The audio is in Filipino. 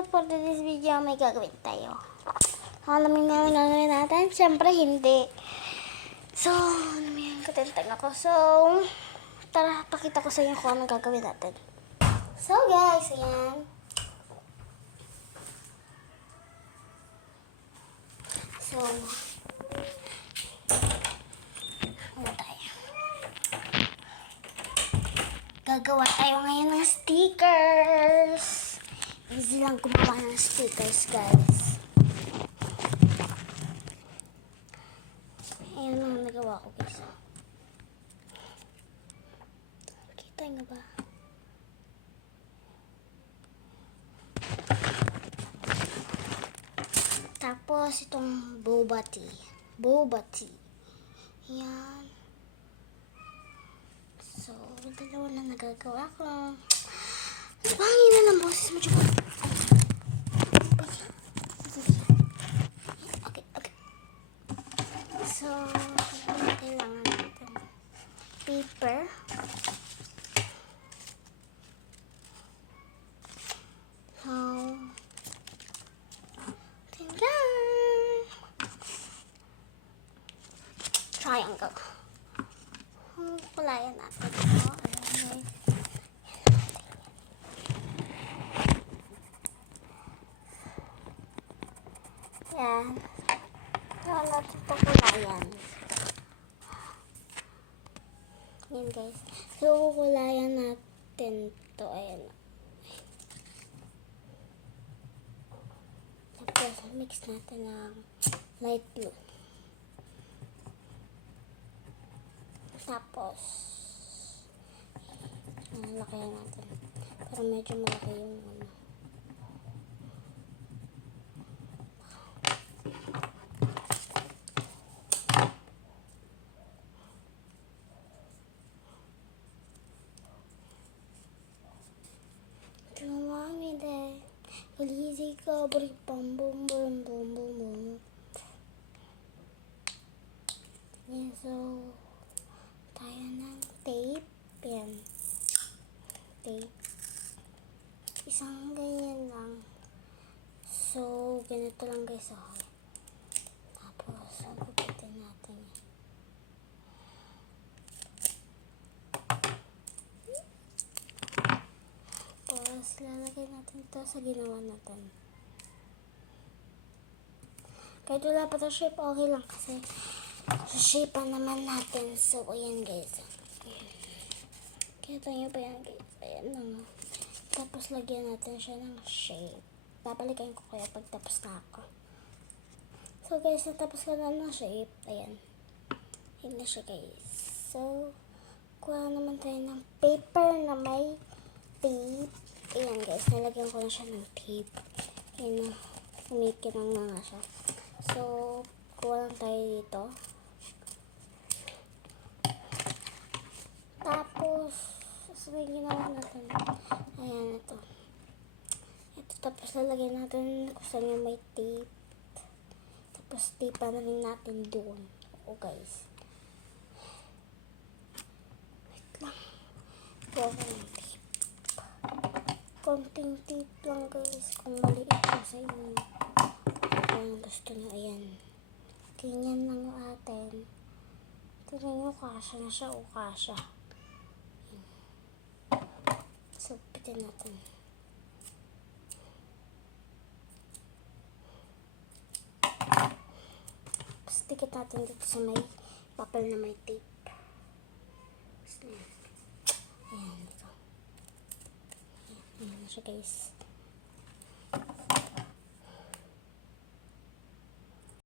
So, for this video, may gagawin tayo. Alamin na ang gagawin natin? Siyempre, hindi. So, alamin, katintag ako. So, tara, pakita ko sa inyo kung anong gagawin natin. So, guys, ayan. So, ano tayo? Gagawa tayo ngayon ng stickers. Easy lang gumawa ng stickers, guys. Ayan ang nagawa ko, guys. Kita nga ba? Tapos, itong boba tea. Boba tea. Ayan. So, dalawa na nagagawa ko. Pangin na ng boses mo, Diba? Okay. So, kailangan natin paper. So, tingnan. Triangle. Kulayan natin ito. Yan. Saan natin ito kulayan? Yan, guys. So, kulayan natin ito. Ayan. Tapos, mix natin ng light blue. Tapos, lakayan natin. Pero medyo malaki yung ano. Tumami de. Kalizi ka, bari bum bum bum bum bum bum. Yan, so, tayo ng tape. Yan. Tape. Isang ganyan lang. So, ganito lang, guys. Okay. Tapos, gupitin natin yan. Tapos, lalagay natin ito sa ginawa natin. Kahit wala pa ito shape, okay lang kasi shape pa naman natin. So, ayan, guys. Kita nyo ba yan, guys? Ayan lang. Tapos, lagyan natin siya ng shape. Babalikan ko kaya pagtapos na ako. So, guys, natapos ka na ng shape. Ayan. Ayan na siya, guys. So, kuha naman tayo ng paper na may tape. Ayan, guys. Nalagyan ko na siya ng tape. Ayan na. Kumikirang na nga siya. So, kuha lang tayo dito. Tapos, sabay ginawa natin. Ayan, ito. Tapos, lalagyan natin kung saan yung may tape. Tapos, tape na rin natin doon. Oo, guys. Wait lang. Kuha ko ng tape. Konting tape lang, guys. Kung maliit ko sa inyo. Kung gusto nyo, ayan. Ganyan lang yung atin. Tignan nyo, kasya na siya o kasya. So, pitin natin. Tikit natin dito sa may papel na may tape. Ayan, dito. Ayan na siya, guys.